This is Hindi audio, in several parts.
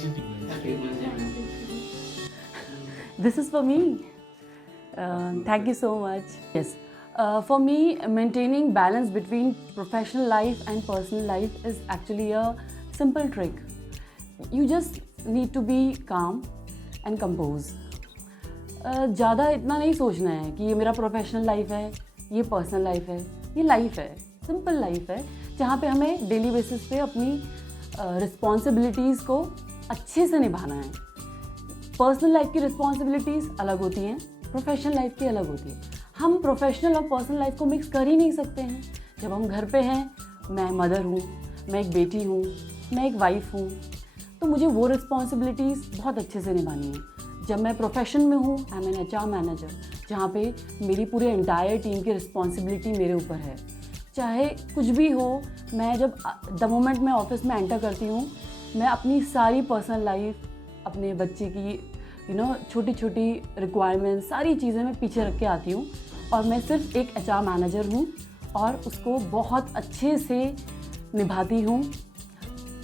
Happy Mother's Day, ma'am. This is for me. Thank you so much. Yes. For me, maintaining balance between professional life and personal life is actually a simple trick. You just need to be calm and compose. ज़्यादा इतना नहीं सोचना है कि ये मेरा प्रोफेशनल लाइफ है, ये पर्सनल लाइफ है, ये लाइफ है, सिंपल लाइफ है जहाँ पे हमें डेली बेसिस पे अपनी रिस्पॉन्सिबिलिटीज़ को अच्छे से निभाना है. पर्सनल लाइफ की रिस्पॉन्सिबिलिटीज़ अलग होती हैं, प्रोफेशनल लाइफ की अलग होती है. हम प्रोफेशनल और पर्सनल लाइफ को मिक्स कर ही नहीं सकते हैं. जब हम घर पे हैं, मैं मदर हूँ, मैं एक बेटी हूँ, मैं एक वाइफ हूँ, तो मुझे वो रिस्पॉन्सिबिलिटीज़ बहुत अच्छे से निभानी है. जब मैं प्रोफेशन में हूँ, I am an HR manager, जहाँ पे मेरी पूरी एंटायर टीम की रिस्पॉन्सिबिलिटी मेरे ऊपर है. चाहे कुछ भी हो, मैं जब द मोमेंट मैं ऑफिस में एंटर करती हूँ, मैं अपनी सारी पर्सनल लाइफ, अपने बच्चे की छोटी छोटी रिक्वायरमेंट्स, सारी चीज़ें मैं पीछे रख के आती हूँ और मैं सिर्फ एक HR मैनेजर हूँ और उसको बहुत अच्छे से निभाती हूँ.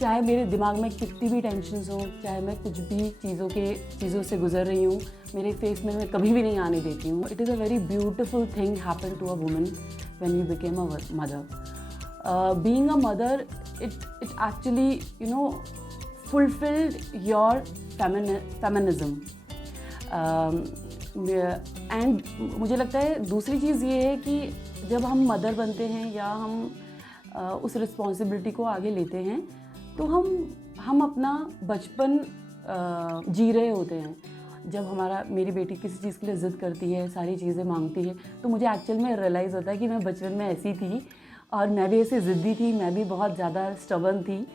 चाहे मेरे दिमाग में कितनी भी टेंशन्स हो, चाहे मैं कुछ भी चीज़ों से गुजर रही हूँ, मेरे फेस में मैं कभी भी नहीं आने देती हूँ. It is a very beautiful thing happen to a woman when you became a mother. Being a mother, it actually fulfilled your feminism. And मुझे लगता है दूसरी चीज़ ये है कि जब हम मदर बनते हैं या हम उस रिस्पॉन्सिबिलिटी को आगे लेते हैं, तो हम अपना बचपन जी रहे होते हैं. जब मेरी बेटी किसी चीज़ के लिए ज़िद करती है, सारी चीज़ें मांगती है, तो मुझे एक्चुअल में रियलाइज़ होता है कि मैं बचपन में ऐसी थी और मैं भी ऐसे ज़िद्दी थी, मैं भी बहुत ज़्यादा स्टबर्न थी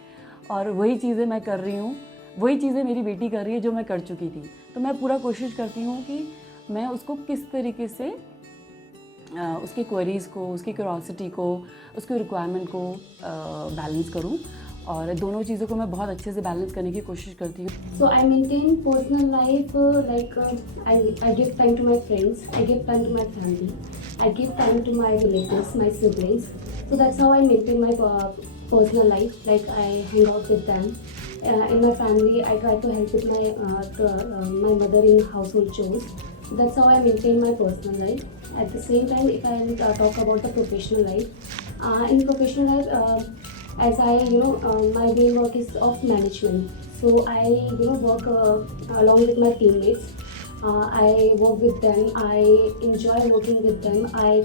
और वही चीज़ें मैं कर रही हूँ, वही चीज़ें मेरी बेटी कर रही है जो मैं कर चुकी थी. तो मैं पूरा कोशिश करती हूँ कि मैं उसको किस तरीके से उसके क्वेरीज़ को, उसकी क्यूरोसिटी को, उसकी रिक्वायरमेंट को बैलेंस करूँ, और दोनों चीज़ों को मैं बहुत अच्छे से बैलेंस करने की कोशिश करती हूँ. So I maintain personal life I give time to my friends, I give time to my family, I give time to my relatives, my siblings. So that's how I maintain my personal life. Like I hang out with them. In my family, I try to help with my mother in household chores. That's how I maintain my personal life. At the same time, if I talk about the professional life, in professional life, as I my main work is of management, so I work along with my teammates. I work with them, I enjoy working with them. I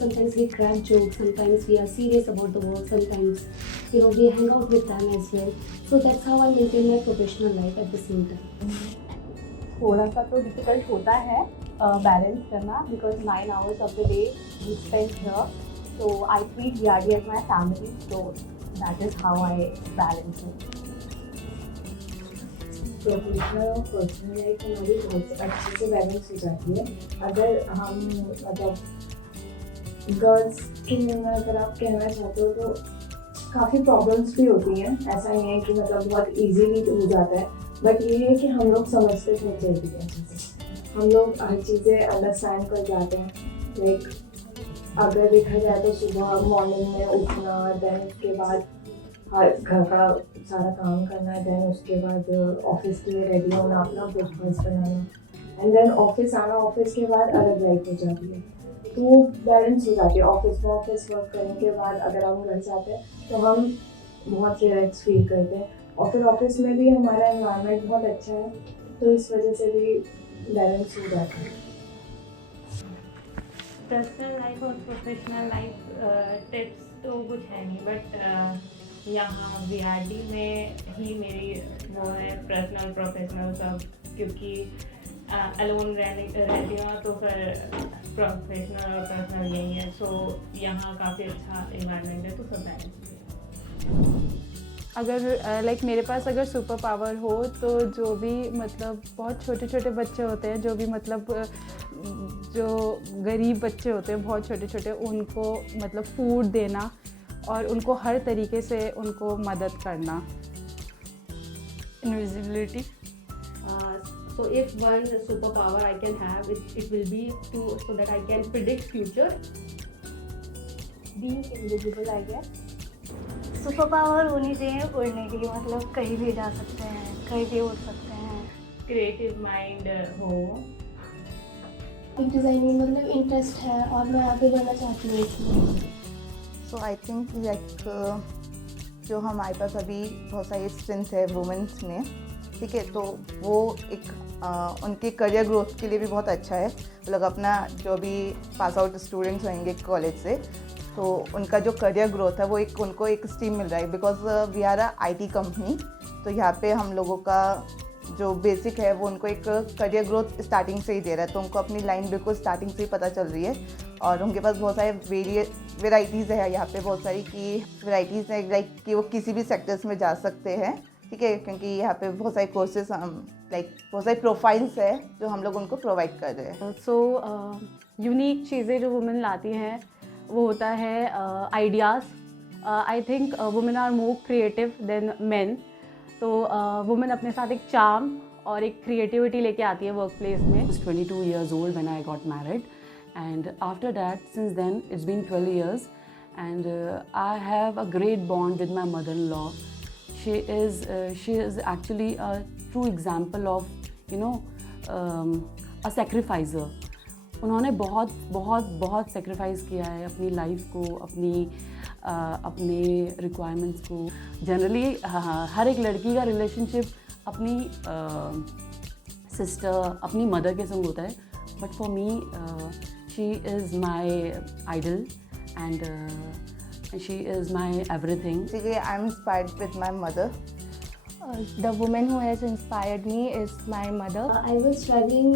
sometimes we crack jokes, sometimes we are serious about the work, sometimes we hang out with them as well. So that's how I maintain my professional life at the same time. थोड़ा सा तो डिफ़िकल्ट होता है बैलेंस करना, because 9 hours of the day we spend here, so I treat VRD as my family, so that is how I balance it. Professional और पर्सनल लाइफ हमारी बहुत अच्छे से बैलेंस हो जाती है. अगर हम मतलब गर्ल्स के में अगर आप कहना चाहते हो तो काफ़ी प्रॉब्लम्स भी होती हैं. ऐसा नहीं है कि मतलब बहुत इजीली हो जाता है, बट ये है कि हम लोग समझते थे जल्दी अच्छे से, हम लोग हर चीज़ें अंडरस्टैंड कर जाते हैं. लाइक अगर देखा जाए तो सुबह मॉर्निंग में उठना, देन उसके बाद हर घर का सारा काम करना, देन उसके बाद ऑफिस के लिए रेडी होना, अपना ब्रेकफास्ट बनाना, एंड देन ऑफिस आना. ऑफिस के बाद अलग लाइफ हो जाती है, तो वो बैलेंस हो जाती है. ऑफिस वर्क करने के बाद अगर हम घर जाते हैं तो हम बहुत रिलैक्स फील करते हैं, और फिर ऑफिस में भी हमारा एनवायरनमेंट बहुत अच्छा है, तो इस वजह से भी बैलेंस हो जाता है. पर्सनल लाइफ और प्रोफेशनल लाइफ टिप्स तो कुछ है नहीं, बट यहाँ VRD में ही मेरी वो है पर्सनल प्रोफेशनल सब, क्योंकि अलोन रहती हूँ तो फिर प्रोफेशनल और पर्सनल यही है. सो यहाँ काफ़ी अच्छा इन्वायरमेंट है, तो सब बैलेंस है. अगर लाइक मेरे पास अगर सुपर पावर हो तो जो भी मतलब बहुत छोटे छोटे बच्चे होते हैं, जो भी मतलब जो गरीब बच्चे होते हैं बहुत छोटे छोटे, उनको मतलब फूड देना और उनको हर तरीके से उनको मदद करना. Invisibility. So if one superpower I can have, it will be so that I can predict future. Being invisible, I guess. Super power होनी चाहिए उड़ने की, मतलब कहीं भी जा सकते हैं, कहीं भी उड़ सकते हैं। क्रिएटिव माइंड हो। एक डिज़ाइनिंग मतलब इंटरेस्ट है और मैं आगे बढ़ना चाहती हूँ इसमें। सो आई थिंक लाइक जो हमारे पास अभी बहुत सारी स्ट्रेंथ है वुमेन्स में, ठीक है, तो वो एक उनके करियर ग्रोथ के लिए भी बहुत अच्छा है। लोग अपना जो भी पास आउट स्टूडेंट्स होंगे कॉलेज से, तो उनका जो करियर ग्रोथ है वो एक उनको एक स्टीम मिल रहा है, because we are a IT company. तो यहाँ पे हम लोगों का जो बेसिक है वो उनको एक करियर ग्रोथ स्टार्टिंग से ही दे रहा है, तो उनको अपनी लाइन बिल्कुल स्टार्टिंग से ही पता चल रही है। और उनके पास बहुत सारे वेराइटीज़ है यहाँ पे, बहुत सारी की वेराइटीज़ है लाइक कि वो किसी भी सेक्टर्स में जा सकते हैं, ठीक है, क्योंकि यहाँ पे बहुत सारे कोर्सेज लाइक बहुत सारी प्रोफाइल्स है जो हम लोग उनको प्रोवाइड कर रहे हैं। सो यूनिक चीज़ें जो वुमेन लाती हैं वो होता है ideas. I think women are more creative than men. तो वुमेन अपने साथ एक चार्म और एक क्रिएटिविटी लेके आती है वर्क प्लेस में। I was 22 years old when I got married, and after that, since then, it's been 12 years, and I have a great bond with my mother-in-law. She is actually a true example of, you know, a sacrificer. उन्होंने बहुत बहुत बहुत सेक्रीफाइस किया है अपनी लाइफ को, अपने रिक्वायरमेंट्स को। जनरली हर एक लड़की का रिलेशनशिप अपनी सिस्टर, अपनी मदर के संग होता है, but for me she is my idol and she is my everything. I am inspired with my mother. The woman who has inspired me is my mother. I was traveling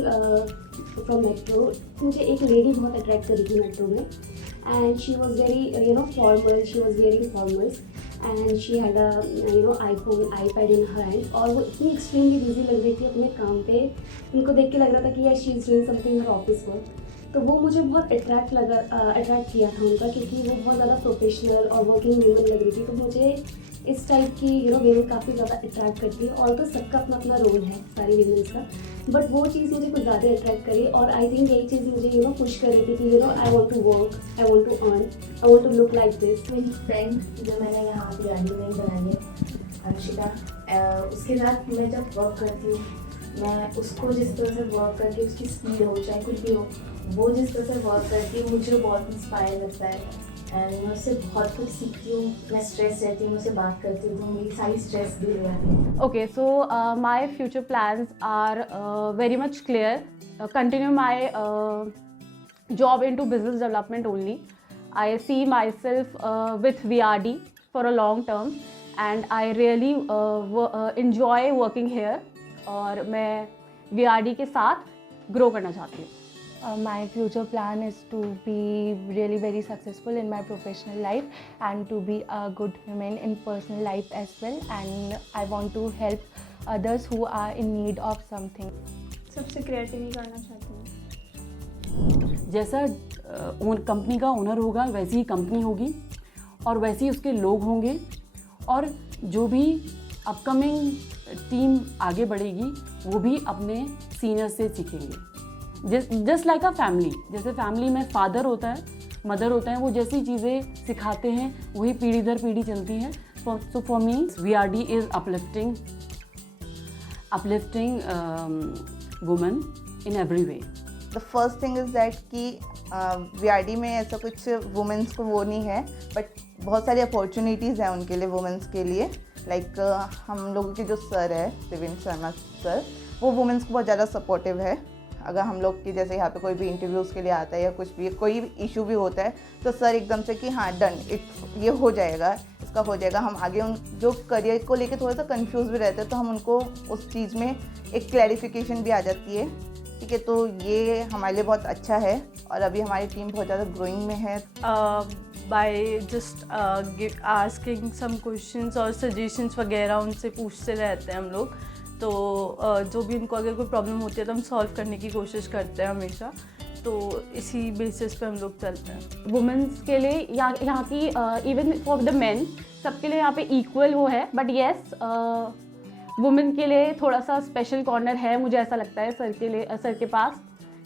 from metro. मुझे एक लेडी बहुत अट्रैक्ट करी थी मेट्रो में, and she was very formal. She was wearing formals and she had a iPad in her hand, और वो इतनी extremely busy लग रही थी अपने काम पे। उनको देख के लग रहा था कि she is doing something in her office work। तो वो मुझे बहुत अट्रैक्ट किया था उनका, क्योंकि वो बहुत ज़्यादा प्रोफेशनल और वर्किंग वूमन लग रही थी। तो मुझे इस टाइप की वीमेन काफ़ी ज़्यादा अट्रैक्ट करती है। और तो सबका अपना अपना रोल है सारी वीमेंस का, बट वो चीज़ मुझे कुछ ज़्यादा अट्रैक्ट करी। और आई थिंक यही चीज़ मुझे पुश कर रही थी कि I want to work, I want to earn, I want to look like this. मेरी फ्रेंड जो मैंने यहाँ पे गाड़ी में बनाई है, अंशिका, उसके साथ मैं जब वर्क करती हूँ, मैं उसको जिस तरह से वर्क करके उसकी स्पीड हो चाहे कुछ भी हो, वो जिस तरह से वर्क करती है मुझे बहुत इंस्पायर लगता है। एंड मैं उससे बहुत कुछ सीखती हूँ। मैं स्ट्रेस रहती हूँ, मुझसे बात करती हूँ तो मेरी सारी स्ट्रेस दूर हो जाती है। Okay, so my future plans are very much clear. Continue my job into business development only. I see myself with VRD for a long term, and I really enjoy working here. और मैं VRD के साथ grow करना चाहती हूँ। My future plan is to be really very successful in my professional life and to be a good woman in personal life as well, and I want to help others who are in need of something. सबसे क्रिएटिव ही करना चाहती हूँ। जैसा कंपनी का ओनर होगा वैसी ही कंपनी होगी और वैसे ही उसके लोग होंगे, और जो भी अपकमिंग टीम आगे बढ़ेगी वो भी अपने सीनियर से सीखेंगे। जस्ट लाइक अ फैमिली, जैसे फैमिली में फादर होता है, मदर होता है, वो जैसी चीज़ें सिखाते हैं वही पीढ़ी दर पीढ़ी चलती हैं। So for me VRD is uplifting women in every way. The first thing is that कि VRD में ऐसा कुछ वुमेंस को वो नहीं है, बट बहुत सारी अपॉर्चुनिटीज़ हैं उनके लिए, वुमेंस के लिए। लाइक हम लोगों के जो सर है देवेंद्र शर्मा सर, वो वुमेंस को बहुत ज़्यादा सपोर्टिव है। अगर हम लोग की जैसे यहाँ पे कोई भी इंटरव्यूज़ के लिए आता है या कुछ भी कोई इशू भी होता है, तो सर एकदम से कि हाँ डन, ये हो जाएगा, इसका हो जाएगा। हम आगे उन जो करियर को लेके थोड़ा सा कंफ्यूज भी रहते हैं, तो हम उनको उस चीज़ में एक क्लैरिफिकेशन भी आ जाती है, ठीक है। तो ये हमारे लिए बहुत अच्छा है, और अभी हमारी टीम बहुत ज़्यादा ग्रोइंग में है। By just asking some questions और सजेशंस वगैरह उनसे पूछते रहते हैं हम लोग। तो जो भी उनको अगर कोई प्रॉब्लम होती है तो हम सॉल्व करने की कोशिश करते हैं हमेशा। तो इसी बेसिस पे हम लोग चलते हैं। वुमेंस के लिए यहाँ की इवन फॉर द मेन सबके लिए यहाँ पे इक्वल वो है, बट येस वुमेन के लिए थोड़ा सा स्पेशल कॉर्नर है, मुझे ऐसा लगता है सर के पास,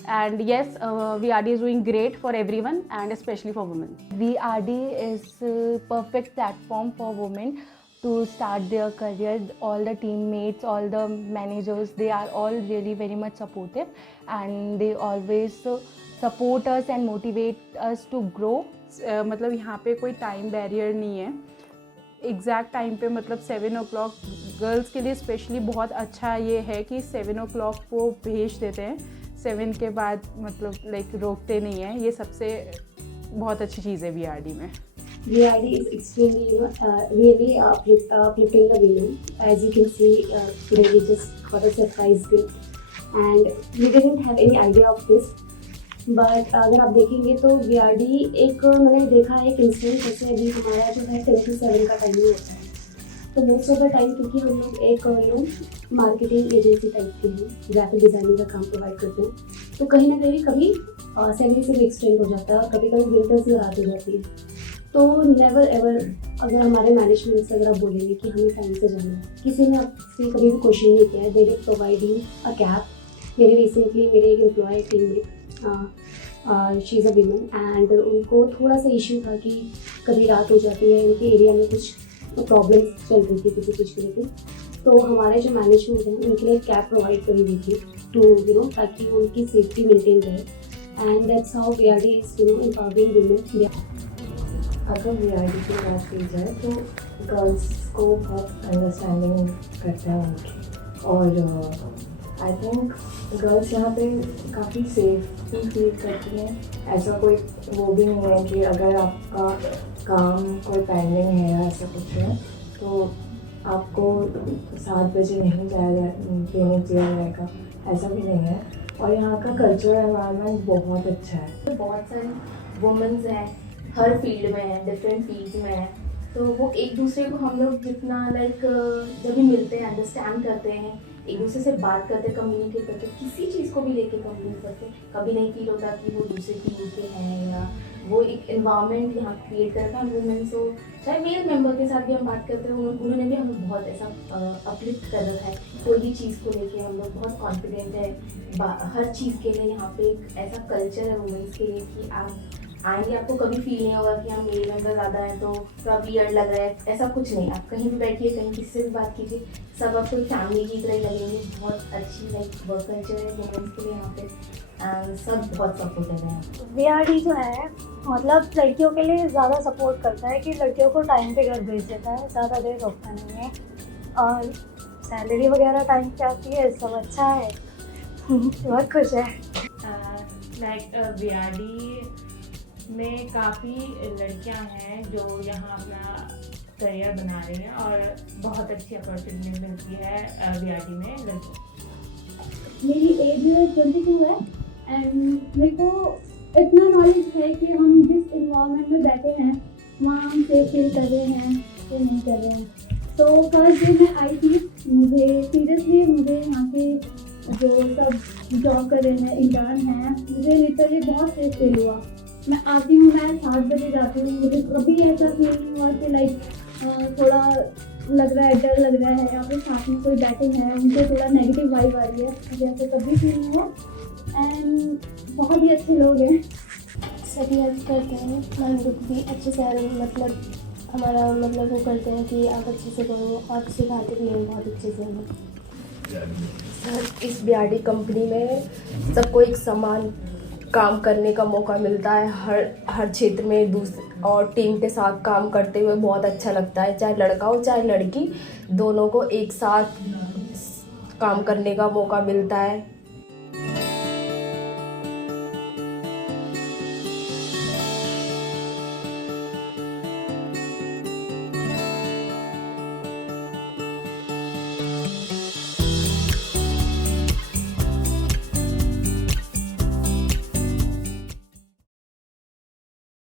And yes, VRD is doing great for everyone and especially for women. VRD is a perfect platform for women to start their career. All the teammates, all the managers, they are all really very much supportive and they always support us and motivate us to grow. मतलब यहाँ पे कोई टाइम बैरियर नहीं है, एग्जैक्ट टाइम पे मतलब 7 o'clock गर्ल्स के लिए स्पेशली बहुत अच्छा ये है कि 7 o'clock वो भेज देते हैं, 7 के बाद मतलब लाइक रोकते नहीं हैं, ये सबसे बहुत अच्छी चीज़ है VRD में. VRD is extremely, really uplifting the women. As you can see, today we just got a surprise gift and we didn't have any idea of this. But अगर आप देखेंगे तो VRD एक मैंने देखा है एक इंस्टेंट, जैसे अभी हमारा जो है 10 to 7 का टाइमिंग होता है, तो मोस्ट ऑफ द टाइम क्योंकि हम लोग एक मार्केटिंग एजेंसी टाइप के हैं, ग्राफिक डिज़ाइनिंग का काम प्रोवाइड करते हैं, तो कहीं ना कहीं कभी 7 से भी एक्सटेंड हो जाता है, कभी कभी विंटर्स में रात हो जाती है. तो नेवर एवर अगर हमारे मैनेजमेंट से अगर आप बोलेंगे कि हमें टाइम से जाना है, किसी ने आपसे कभी भी क्वेश्चन नहीं किया है, they will provide you a cab. मेरे रिसेंटली मेरे एक employ teammate, she is a women and उनको थोड़ा सा इशू था कि कभी रात हो जाती है, उनके एरिया में कुछ प्रॉब्लम्स चल रही थी किसी चीज़ को लेकर, तो हमारे जो मैनेजमेंट है उनके लिए कैब प्रोवाइड करी हुई थी टू ताकि उनकी सेफ्टी मेंटेन रहे. And that's how VRD is empowering women. अगर VRD की बात की जाए तो गर्ल्स को बहुत अंडरस्टैंडिंग करते हैं उनकी, और आई थिंक गर्ल्स यहाँ पे काफ़ी सेफ भी फील करती हैं. ऐसा कोई वो भी नहीं है कि अगर आपका काम कोई पेंडिंग है या ऐसा कुछ है तो आपको 7 बजे नहीं देने दिया जाएगा, ऐसा भी नहीं है. और यहाँ का कल्चरल एनवायरनमेंट बहुत अच्छा है. बहुत सारे वुमेन्स हैं, हर फील्ड में हैं, डिफरेंट फील्ड्स में हैं, तो वो एक दूसरे को हम लोग जितना लाइक जब भी मिलते हैं अंडरस्टैंड करते हैं, एक दूसरे से बात करते, कम्युनिकेट करते, किसी चीज़ को भी लेके कम्युनिकेट करते, कभी नहीं फील होता कि वो दूसरे टीम के हैं, या वो एक इन्वायरमेंट यहाँ क्रिएट करता है वुमेन्स हो. चाहे मेल मेंबर के साथ भी हम बात करते हैं, उन्होंने भी हमें बहुत ऐसा अपलिफ्ट कर रखा है. कोई भी चीज़ को लेके हम लोग बहुत कॉन्फिडेंट है, हर चीज़ के लिए यहाँ पे एक ऐसा कल्चर है वुमेन्स के लिए कि आप आएंगे आपको कभी फील नहीं होगा कि हम मेल मेंबर ज़्यादा हैं तो थोड़ा वियर्ड लग रहा है, ऐसा कुछ नहीं. आप कहीं भी बैठिए, कहीं किसी से भी बात कीजिए, सब आपको एक फैमिली की तरह लगेंगे. बहुत अच्छी लाइक वर्क कल्चर है वुमेन्स के लिए यहाँ पे, एंड सब बहुत सपोर्टिव है. VRD जो है मतलब लड़कियों के लिए ज़्यादा सपोर्ट करता है कि लड़कियों को टाइम पे घर भेज देता है, ज़्यादा देर रोकता नहीं है, और सैलरी वगैरह टाइम पे आती है, सब अच्छा है. बहुत खुश है. लाइक VRD में काफ़ी लड़कियां हैं जो यहाँ अपना करियर बना रही हैं और बहुत अच्छी अपॉर्चुनिटी मिलती है VRD में लड़कियों. मेरी एज 22 है एंड मेरे को इतना नॉलेज है कि हम जिस इन्वायरमेंट में बैठे हैं वहाँ हम सेफ फील कर रहे हैं या नहीं कर रहे हैं. तो फर्स्ट डे मैं आई थी, मुझे यहाँ के जो सब जॉब कर रहे हैं, इंटर्न हैं, मुझे लिटरली बहुत सेफ फील हुआ. मैं आती हूँ, मैं 7 बजे जाती हूँ, मुझे कभी ऐसा फील नहीं हुआ कि लाइक थोड़ा लग रहा है, डर लग रहा है, यहाँ पे साथ में कोई बैठे हैं उनसे थोड़ा नेगेटिव वाइब आ रही है, मुझे ऐसा कभी फील नहीं हुआ. एंड बहुत ही अच्छे लोग हैं, सभी हेल्प करते हैं. हम लोग भी अच्छे से मतलब हमारा मतलब वो करते हैं कि आप अच्छे से करो, आप सिखाते भी हैं बहुत अच्छे से हमें. सर इस VRD कंपनी में सबको एक समान काम करने का मौका मिलता है. हर क्षेत्र में और टीम के साथ काम करते हुए बहुत अच्छा लगता है. चाहे लड़का हो चाहे लड़की, दोनों को एक साथ काम करने का मौका मिलता है.